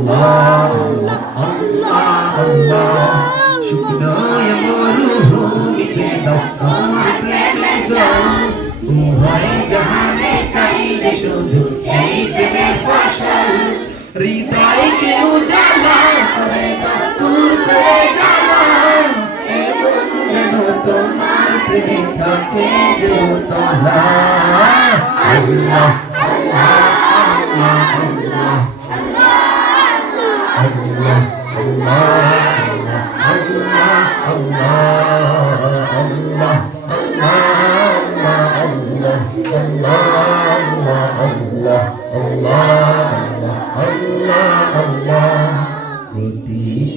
আল্লাহ আল্লাহ আল্লাহ শুকনায় মরুভূমিতে দাও আমার প্রেমের জল উভয় জাহানে চাইবে শুধু সেই প্রেমের ফসল হৃদয়কে উজালা করে কর্পূর করে জালা এবং যেন তোমার প্রেমে থাকে জোতালা আল্লাহ আল্লাহ আল্লাহ আল্লাহ।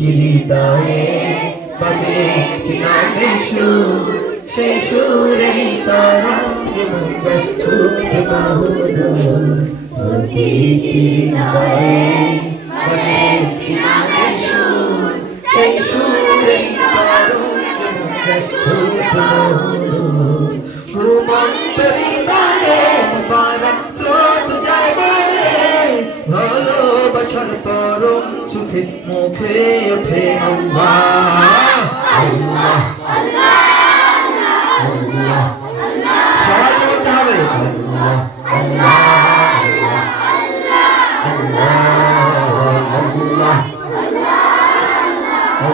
হৃদয়ে বাজে নামে সুর সে সুরের তরঙ্গে মুক্ত ছুটে বহুদূর প্রতিটি হৃদয়ে বাজে নামে সুর সে সুরের তরঙ্গে মুক্ত ছুটে বছর পর সুখে মুখে ওঠে সবাই বলতে হবে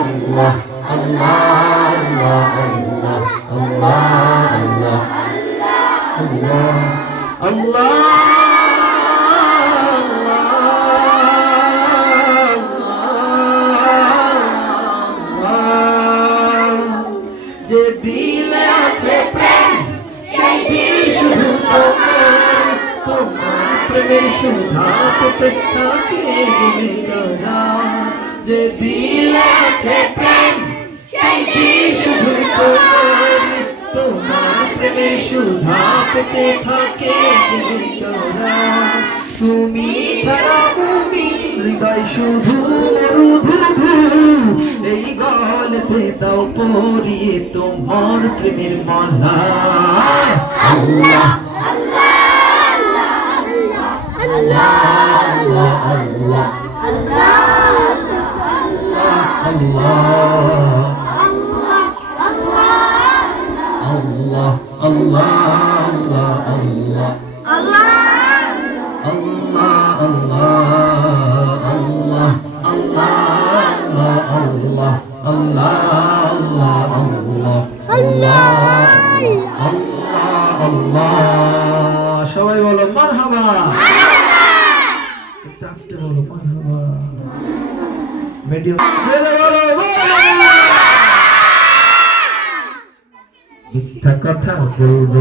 Allah, Allah, Allah, Allah, Allah, Allah, Allah. যে দিলে আছে প্রেম, সেই দিল শুধু তোমার। তোমার প্রেমের সুধা পেতে থাকে যে দিলে আছে তোমার। প্রেমের সুধা পেতে থাকে তুমি ছাড়া ভূমি হৃদয় শুধু মরুধু সেই গলতে দাও পরিয়ে তোমার প্রেমের মালা আল্লাহ Allah, Allah, Allah, Allah. সবাই বলো মারহাবা। আস্তে বলো মারহাবা। মিডিয়াম বলো মিথ্যা কথা বলব